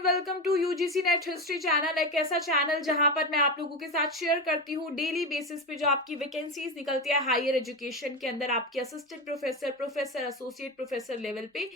Everyone, welcome to UGC NET history channel. एक ऐसा channel जहां पर मैं आप लोगों के साथ शेयर करती हूँ डेली बेसिस पे जो आपकी वैकेंसीज निकलती है हायर एजुकेशन के अंदर, आपकी assistant professor, professor, associate professor level पे।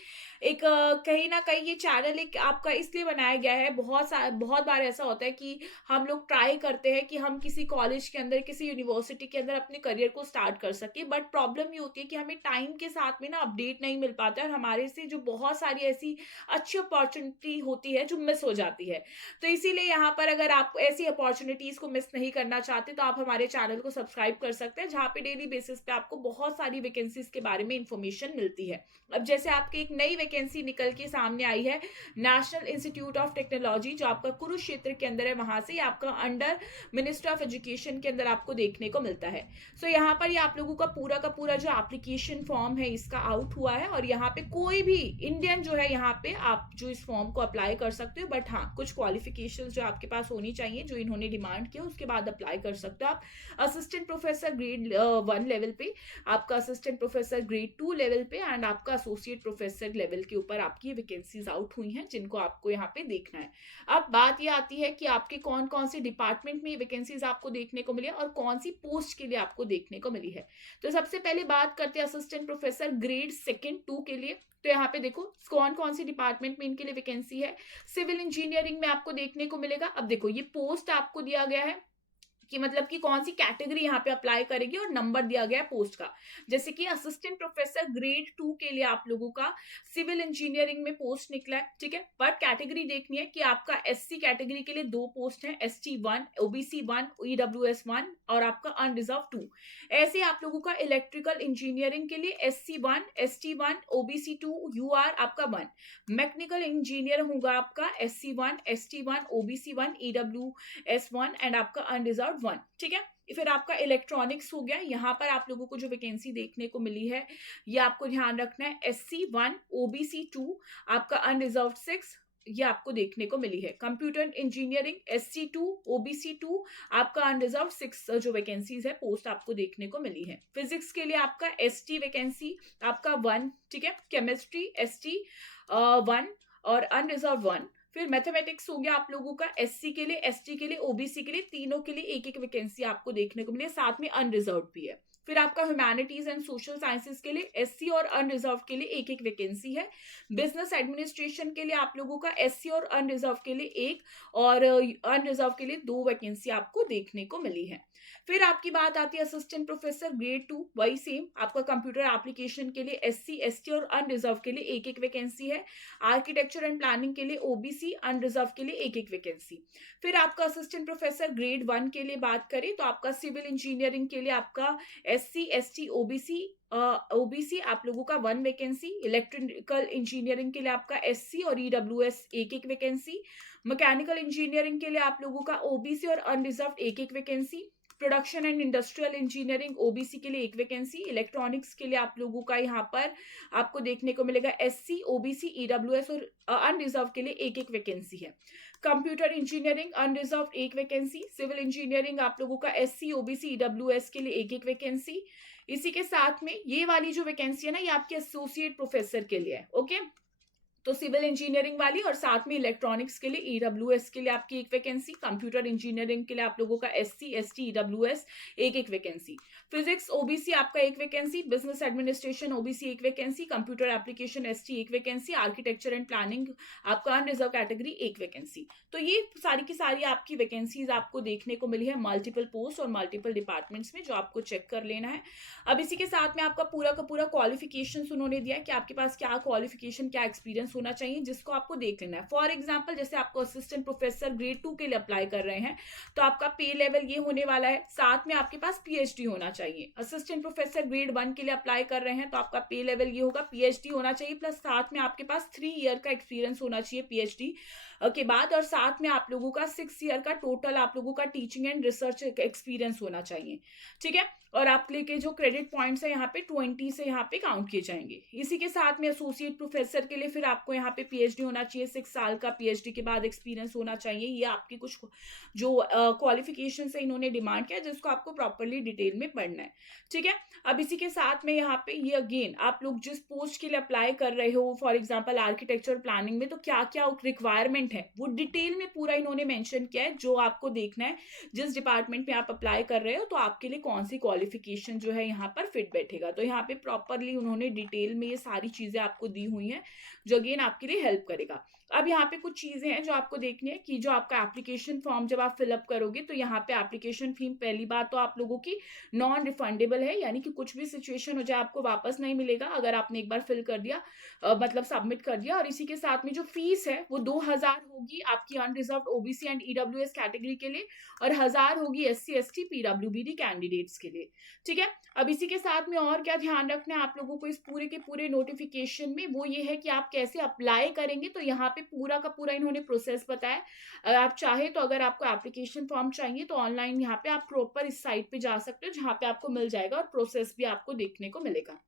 कहीं ना कहीं ये चैनल एक आपका इसलिए बनाया गया है। बहुत बार ऐसा होता है कि हम लोग ट्राई करते हैं कि हम किसी कॉलेज के अंदर, किसी यूनिवर्सिटी के अंदर अपने करियर को स्टार्ट कर सके, बट प्रॉब्लम ये होती है कि हमें टाइम के साथ में ना अपडेट नहीं मिल पाता है और हमारे से जो बहुत सारी ऐसी अच्छी अपॉर्चुनिटी होती है जो मिस हो जाती है। तो इसीलिए यहाँ पर अगर आप ऐसी अपॉर्चुनिटीज को मिस नहीं करना चाहते तो आप हमारे चैनल को सब्सक्राइब कर सकते हैं, जहाँ पे डेली बेसिस पे आपको बहुत सारी वैकेंसीज के बारे में इंफॉर्मेशन मिलती है। अब जैसे आपकी एक नई वैकेंसी निकल के सामने आई है, नेशनल इंस्टीट्यूट ऑफ टेक्नोलॉजी, जो आपका कुरुक्षेत्र के अंदर है, वहां से आपका अंडर मिनिस्टर ऑफ एजुकेशन के अंदर आपको देखने को मिलता है। सो यहाँ पर ये आप लोगों का पूरा जो एप्लीकेशन फॉर्म है इसका आउट हुआ है, और यहाँ पे कोई भी इंडियन जो है यहाँ पे आप जो इस फॉर्म को अप्लाई कर सकते हो, बट हाँ कुछ क्वालिफिकेशंस जो आपके पास होनी चाहिए जो इन्होंने डिमांड किया, उसके बाद अप्लाई कर सकते हो आप। असिस्टेंट प्रोफेसर ग्रेड 1 लेवल पे, आपका असिस्टेंट प्रोफेसर ग्रेड 2 लेवल पे एंड आपका एसोसिएट प्रोफेसर लेवल के ऊपर आपकी वैकेंसीज आउट हुई हैं, जिनको आपको यहाँ पे देखना है। अब बात ये आती है कि आपके कौन कौन से डिपार्टमेंट में वैकेंसीज आपको देखने को मिली है और कौन सी पोस्ट के लिए आपको देखने को मिली है। तो सबसे पहले बात करते हैं असिस्टेंट प्रोफेसर ग्रेड 2 के लिए। तो यहाँ पे देखो कौन कौन सी डिपार्टमेंट में इनके लिए वैकेंसी है। सिविल इंजीनियरिंग में आपको देखने को मिलेगा। अब देखो ये पोस्ट आपको दिया गया है कि मतलब कि कौन सी कैटेगरी यहाँ पे अप्लाई करेगी और नंबर दिया गया है पोस्ट का। जैसे कि असिस्टेंट प्रोफेसर ग्रेड 2 के लिए आप लोगों का सिविल इंजीनियरिंग में पोस्ट निकला है, ठीक है। बट कैटेगरी देखनी है कि आपका एससी कैटेगरी के लिए 2 पोस्ट है, ST1, OBC1, EWS1 और आपका अनरिजर्व 2। ऐसे आप लोगों का इलेक्ट्रिकल इंजीनियरिंग के लिए SC1, ST1, OBC2, UR आपका 1। मैकेनिकल इंजीनियर होगा आपका SC1, ST1, OBC1, EWS1 and आपका अनरिजर्व 1, ठीक है। फिर आपका इलेक्ट्रॉनिक्स हो गया। यहाँ पर आप लोगों को जो वैकेंसी देखने को मिली है ये आपको ध्यान रखना है, SC1, OBC2, आपका अनरिजर्व 6, ये आपको देखने को मिली है। कंप्यूटर इंजीनियरिंग SC2, OBC2, आपका अनरिजर्व 6 जो वैकेंसीज है पोस्ट आपको देखने को मिली है। फिजिक्स के लिए आपका ST वैकेंसी आपका 1, ठीक है। केमिस्ट्री ST 1 और अनरिजर्व 1। फिर मैथमेटिक्स हो गया आप लोगों का, SC के लिए, ST के लिए, OBC के लिए, तीनों के लिए एक एक वैकेंसी आपको देखने को मिली है, साथ में अनरिजर्व भी है। फिर आपका ह्यूमैनिटीज एंड सोशल साइंसेस के लिए SC और अनरिजर्व के लिए एक एक वैकेंसी है। बिजनेस एडमिनिस्ट्रेशन के लिए आप लोगों का SC और अनरिजर्व के लिए एक और अनरिजर्व के लिए 2 वैकेंसी आपको देखने को मिली है। फिर आपकी बात आती है असिस्टेंट प्रोफेसर ग्रेड 2, वही सेम आपका कंप्यूटर एप्लीकेशन के लिए SC, ST और अनरिजर्व के लिए एक एक वैकेंसी है। आर्किटेक्चर एंड प्लानिंग के लिए OBC, अनरिजर्व के लिए एक एक वैकेंसी। फिर आपका असिस्टेंट प्रोफेसर ग्रेड 1 के लिए बात करें तो आपका सिविल इंजीनियरिंग के लिए आपका SC, ST, OBC आप लोगों का 1 वैकेंसी। इलेक्ट्रिकल इंजीनियरिंग के लिए आपका SC और EWS एक एक वैकेंसी। मैकेनिकल इंजीनियरिंग के लिए आप लोगों का OBC और अनरिजर्व एक एक vacancy. Production and industrial engineering OBC के लिए एक वैकेंसी। इलेक्ट्रॉनिक्स के लिए आप लोगों का यहाँ पर आपको देखने को मिलेगा SC, OBC, EWS और अनरिजर्व के लिए एक एक वैकेंसी है। कंप्यूटर इंजीनियरिंग अनरिजर्व एक वैकेंसी। सिविल इंजीनियरिंग आप लोगों का SC, OBC, EWS के लिए एक एक वैकेंसी। इसी के साथ में ये वाली जो वैकेंसी है ना, ये आपके एसोसिएट प्रोफेसर के लिए है, ओके। तो सिविल इंजीनियरिंग वाली और साथ में इलेक्ट्रॉनिक्स के लिए EWS के लिए आपकी एक वैकेंसी। कंप्यूटर इंजीनियरिंग के लिए आप लोगों का SC, ST, EWS एक एक वैकेंसी। फिजिक्स OBC आपका एक वैकेंसी। बिजनेस एडमिनिस्ट्रेशन OBC एक वैकेंसी। कंप्यूटर एप्लीकेशन ST एक वैकेंसी। आर्किटेक्चर एंड प्लानिंग आपका अनरिजर्व कैटेगरी एक वैकेंसी। तो ये सारी की सारी आपकी वैकेंसीज आपको देखने को मिली है मल्टीपल पोस्ट और मल्टीपल डिपार्टमेंट्स में, जो आपको चेक कर लेना है। अब इसी के साथ में आपका का पूरा क्वालिफिकेशन उन्होंने दिया है कि आपके पास क्या क्वालिफिकेशन, क्या एक्सपीरियंस होना चाहिए, जिसको आपको देख लेना है। फॉर एग्जांपल जैसे आपको असिस्टेंट प्रोफेसर ग्रेड 2 के लिए अप्लाई कर रहे हैं तो आपका पे लेवल ये होने वाला है, साथ में आपके पास PhD होना चाहिए। असिस्टेंट प्रोफेसर ग्रेड 1 के लिए अप्लाई कर रहे हैं तो आपका पे लेवल ये होगा, PhD होना चाहिए, प्लस साथ में आपके पास 3 ईयर का एक्सपीरियंस होना चाहिए PhD के बाद, और साथ में आप लोगों का 6 ईयर का टोटल आप लोगों का टीचिंग एंड रिसर्च एक्सपीरियंस होना चाहिए, ठीक है। और आपके लिए जो क्रेडिट पॉइंट्स है यहाँ पे 20 से यहाँ पे काउंट किए जाएंगे। इसी के साथ में एसोसिएट प्रोफेसर के लिए फिर आपको यहाँ पे पीएचडी होना चाहिए, 6 साल का पीएचडी के बाद एक्सपीरियंस होना चाहिए। ये आपकी कुछ जो क्वालिफिकेशन है इन्होंने डिमांड किया, जिसको आपको प्रॉपरली डिटेल में पढ़ना है। ठीक है, अब इसी के साथ में यहाँ पे ये अगेन आप लोग जिस पोस्ट के लिए अप्लाई कर रहे हो, फॉर एग्जांपल आर्किटेक्चर प्लानिंग में, तो क्या क्या रिक्वायरमेंट है वो डिटेल में पूरा इन्होंने मेंशन किया है, जो आपको देखना है जिस डिपार्टमेंट में आप अप्लाई कर रहे हो तो आपके लिए कौन सी क्वालिफिकेशन जो है यहाँ पर फिट बैठेगा। तो यहाँ पे प्रॉपरली उन्होंने डिटेल में ये सारी चीजें आपको दी हुई हैं, जो अगेन आपके लिए हेल्प करेगा। अब यहाँ पे कुछ चीजें हैं जो आपको देखनी है कि जो आपका एप्लीकेशन फॉर्म जब आप फिलअप करोगे तो यहाँ पे एप्लीकेशन फी पहली बात तो आप लोगों की नॉन रिफंडेबल है, यानी कि कुछ भी सिचुएशन हो जाए आपको वापस नहीं मिलेगा अगर आपने एक बार फिल कर दिया, मतलब सबमिट कर दिया। और इसी के साथ में जो फीस है वो 2000 होगी आपकी unreserved OBC and EWS category के लिए, और 1000 होगी एससी एसटी पीडब्ल्यूबीडी कैंडिडेट्स के लिए। ठीक है, अब इसी के साथ में और क्या ध्यान रखना है आप लोगों को इस पूरे के पूरे नोटिफिकेशन में, वो ये है कि आप कैसे अप्लाई करेंगे। तो यहाँ पे पूरा का पूरा इन्होंने प्रोसेस बताया। अगर आप चाहे तो अगर आपको एप्लीकेशन फॉर्म चाहिए तो ऑनलाइन यहाँ पे आप प्रॉपर इस साइट पे जा सकते हो, जहाँ पे आपको मिल जाएगा और प्रोसेस भी आपको देखने को मिलेगा।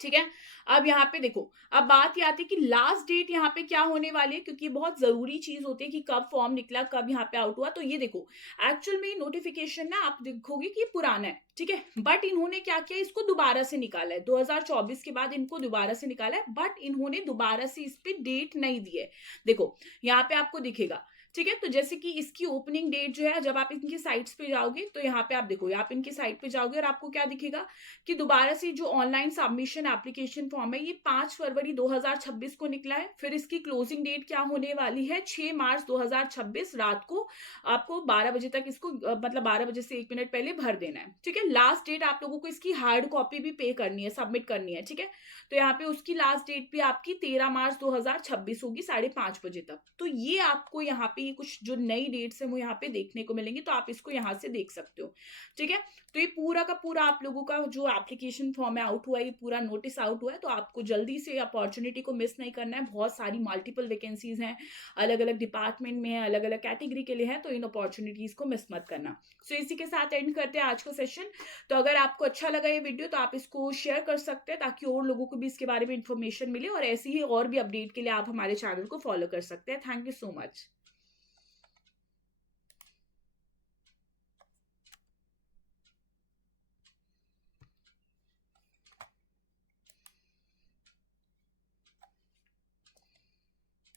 ठीक है, अब यहाँ पे देखो, अब बात ये आती है कि लास्ट डेट यहाँ पे क्या होने वाली है, क्योंकि बहुत जरूरी चीज होती है कि कब फॉर्म निकला, कब यहाँ पे आउट हुआ। तो ये देखो, एक्चुअल में नोटिफिकेशन ना आप देखोगे कि पुराना है, ठीक है, बट इन्होंने क्या किया, इसको दोबारा से निकाला है। 2024 के बाद इनको दोबारा से निकाला है, बट इन्होंने दोबारा से इस पे डेट नहीं दी है। देखो यहाँ पे आपको दिखेगा, ठीक है, तो जैसे कि इसकी ओपनिंग डेट जो है, जब आप इनकी साइट्स पे जाओगे तो यहाँ पे आप देखो, आप इनकी साइट पे जाओगे और आपको क्या दिखेगा कि दोबारा से जो ऑनलाइन सबमिशन एप्लीकेशन फॉर्म है ये 5 फरवरी 2026 को निकला है। फिर इसकी क्लोजिंग डेट क्या होने वाली है, 6 मार्च 2026 रात को आपको 12 बजे तक इसको मतलब 12 बजे से 1 मिनट पहले भर देना है। ठीक है, लास्ट डेट आप लोगों को इसकी हार्ड कॉपी भी पे करनी है, सबमिट करनी है। ठीक है, तो यहाँ पे उसकी लास्ट डेट भी आपकी 13 मार्च 2026 होगी 5:30 बजे तक। तो ये आपको यहाँ पे ये कुछ जो नई डेट्स है वो यहाँ पे देखने को मिलेंगी, तो आप इसको यहाँ से देख सकते हो। ठीक है, तो ये पूरा का पूरा आप लोगों का जो एप्लीकेशन फॉर्म है आउट हुआ है, ये पूरा नोटिस आउट हुआ है, तो आपको जल्दी से अपॉर्चुनिटी को मिस नहीं करना है। बहुत सारी मल्टीपल वैकेंसीज हैं, अलग अलग डिपार्टमेंट में है, अलग अलग कैटेगरी के लिए है, तो इन अपॉर्चुनिटीज को मिस मत करना। सो इसी के साथ एंड करते हैं आज का सेशन। तो अगर आपको अच्छा लगा ये वीडियो तो आप इसको शेयर कर सकते हैं, ताकि और लोगों को भी इसके बारे में इंफॉर्मेशन मिले, और ऐसी ही और भी अपडेट के लिए आप हमारे चैनल को फॉलो कर सकते हैं। Thank you so much.